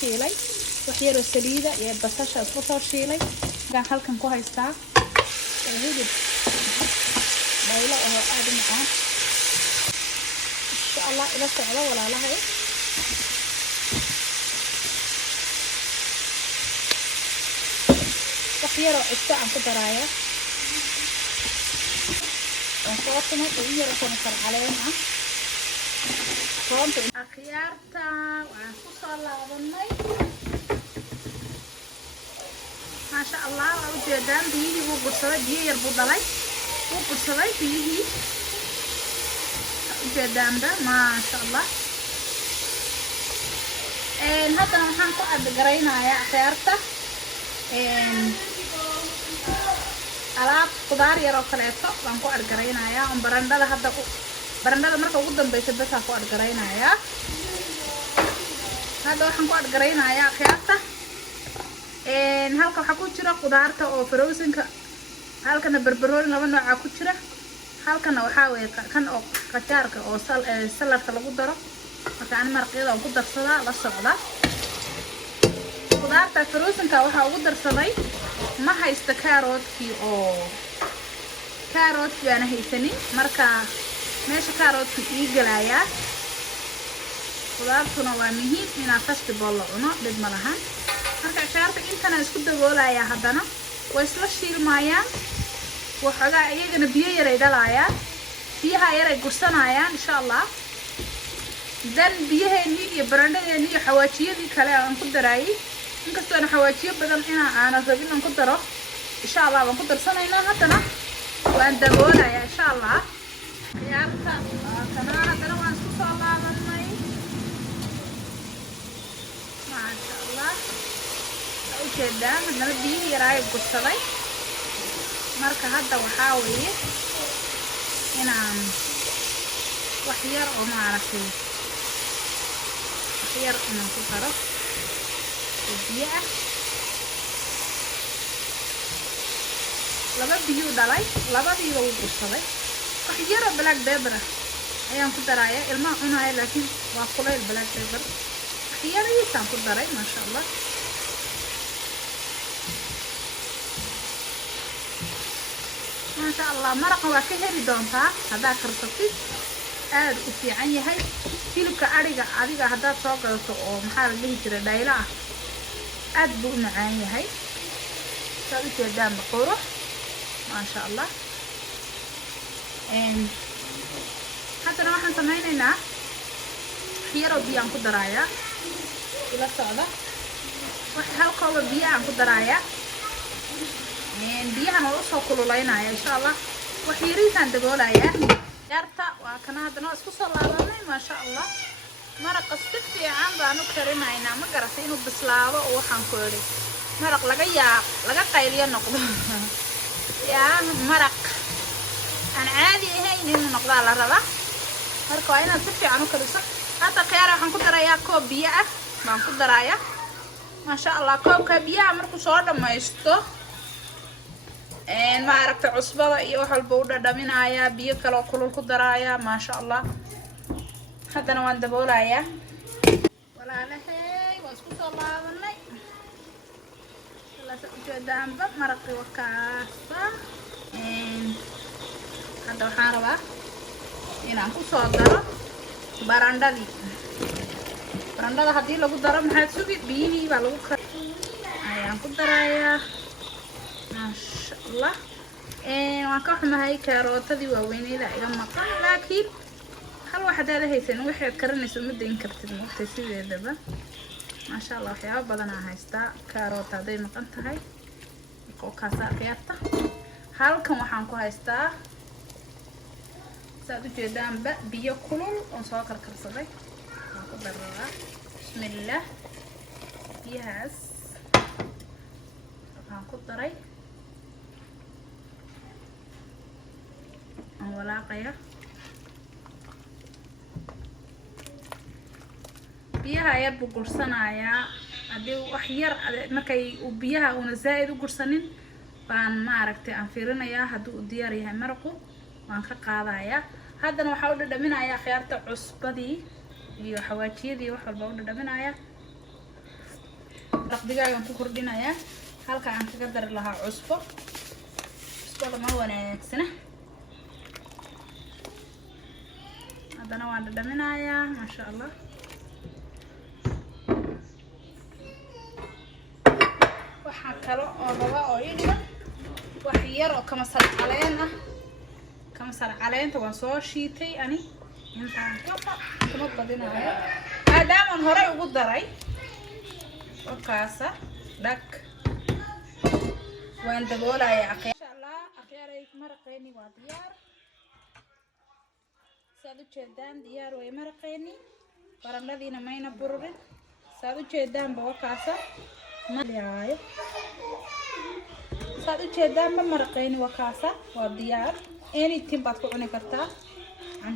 shiilay wax yar oo saliida iyo basasha isku soo shiilay gaan halkan ku haystaa hilib baylo oo aad u macaan insha Allah ila socdo walaalahay wax yar oo cusbo aan ku daraaya وصوتنا كبير كنا علينا صوت أخيارتا وعفوص الله ظني ما شاء الله وجدان بيجي وقصة بيجي يربط علي وقصة بيجي وجدان ده ما شاء الله هذا نحن قاعد قرينا يا أخيارتا alaab qudaar yar oo kaleeto baan ku argareynayaa on barandhada hadda barandhada marka ugu dambeysay bas aan ku argareynayaa hadda waxaan ku argareynayaa qiyaasta halka waxa ku jira qudaarta oo frozenka halkana barbarooni laba nooc ku jira halkana waxa weey kan oo qajaarka oo saladka lagu daro marka aan marqeeda ku darsadaa la socda qudaarta frozenka waxa ugu darsaday ma haysta carrot-kii oo carrot-kii aan haysanin marka meesha carrot-kii ii galaya qudaartuna waa muhiim inaa fastball la cuno dhib ma lahan marka shaarta intana isku daboolaya haddana way isla shiilmayaan waxoogaa iyagana biyo yar ay dhalayaan biyaha yar ay gursanayaan insha Allah dan biyaheennii iyo barandhadeennii iyo xawaajiyadii kale aan ku daraayay inkastoo aan xawaajiyo badan aan rabin inaan ku daro insha Allah waan ku darsanaynaa haddana waan daboolayaa insha Allah ciyaarta kana haddana waan isku soo laabanay maasha Allah ujeedaan haddana biyihii yaraa ay gursaday marka hadda waxaa weeye inaan wax yar oo maaragtay wax yar inaan ku daro biyaha laba biyo dhalay labadiiba uu gursaday wax yar oo black pepper ayaan ku darayaa ilmaha cunaya laakiin waa kuleyl black pepper wax yar ayaan ku daray ma sha Allah ma sha Allah maraqa waa ka heli doontaa hadaa kartid aad u fiican yahay hilibka ariga adiga hadaa soo gadato oo maxaa la dhihi jiray dhayla ah aad buu macaan yahay saad u jeedaan baqoro ma sha Allah haddana waxaan sameynaynaa yar oo biyo aan ku darayaa ila socda wax hal koob biyo aan ku darayaa biyahan oo soo kululaynaya insha Allah wax yariisaan daboolayaa yarta waa kana haddana isku soo laabanay ma sha Allah maraqa si fiican baan u karinaynaa ma garatay inuu bislaado oo waxaan ku yiri maraq laga qayliyo noqdo yaa maraq aan caadi ahayn inuu noqdo la rabaa marka waa inaad si fiican u kariso hadda khiyaar waxaan ku darayaa koob biyo ah baan ku darayaa ma sha Allah koobka biyaha markuu soo dhameysto ma aragtay cusbada iyo wax walba u dhadhaminayaa biyo kale oo kulul ku darayaa ma sha Allah haddana waan daboolayaa walaalahay waa isku soo laabanay la ujeedaanba maraqii wakaasa hadda waxaan rabaa inaan ku soo daro barandhadii barandhada haddii lagu daro maxaad sugi biyihii baa lagu ayaan ku darayaa maasha Allah waan ka xumahay karootadii waaweynayda iga maqan laakiin hal wax hadaad haysan waxaad karinayso ma dayn kartid waqti sideedaba ma sha Allah waxyaabo badan aan haystaa karoota haday maqan tahay oo ka saarayta halkan waxaan ku haystaa saad u jeedaan biyo kulul oo soo karkarsaday waan ku daraa bismillah biyahaas waxaan ku daray aan walaaqaya biyaha yar buu gursanayaa hadii wax yar markay biyaha una zaid u gursanin baan ma aragtay aan fiirinayaa haduu u diyaar yahay maraqu waan ka qaadayaa haddana waxa uu dhadhaminayaa khiyaarta cusbadii iyo xawaajiyadii wax walba uu dhadhaminayaa digaagan ku kordhinaya halka aan kaga dari lahaa cusbo cusbada ma wanaagsana hadana waan dhadhaminayaa masha Allah waxa kale oo raba oo iniga wax yar oo kama sal caleen ah kama sal caleenta waan soo shiitay ani intaan kama badinayo maadaama hore ugu daray وكاسة دك وين تقول يا أخي إن شاء الله أخيرا مرقيني وديار سادو جدان ديار ومرقيني فرم الذين ما ينبرون سادو جدان بوكاسة ما ديار سادو جدان بمرقيني وكاسة وديار أني تيم بتكوني كرتا عن